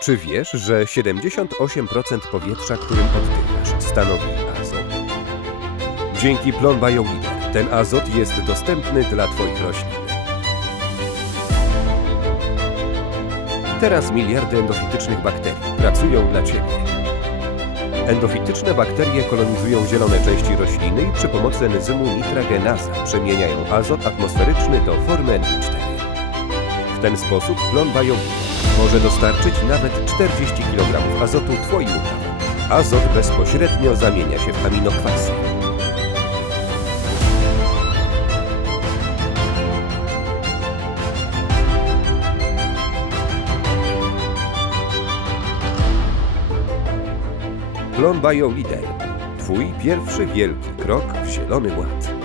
Czy wiesz, że 78% powietrza, którym oddychasz, stanowi azot? Dzięki Plon BioLeader ten azot jest dostępny dla Twoich roślin. Teraz miliardy endofitycznych bakterii pracują dla Ciebie. Endofityczne bakterie kolonizują zielone części rośliny i przy pomocy enzymu nitragenaza przemieniają azot atmosferyczny do formy NH4. W ten sposób Plon BioLeader może dostarczyć nawet 40 kg azotu Twoim uprawom. Azot bezpośrednio zamienia się w aminokwasy. Plon BioLeader. Twój pierwszy wielki krok w zielony ład.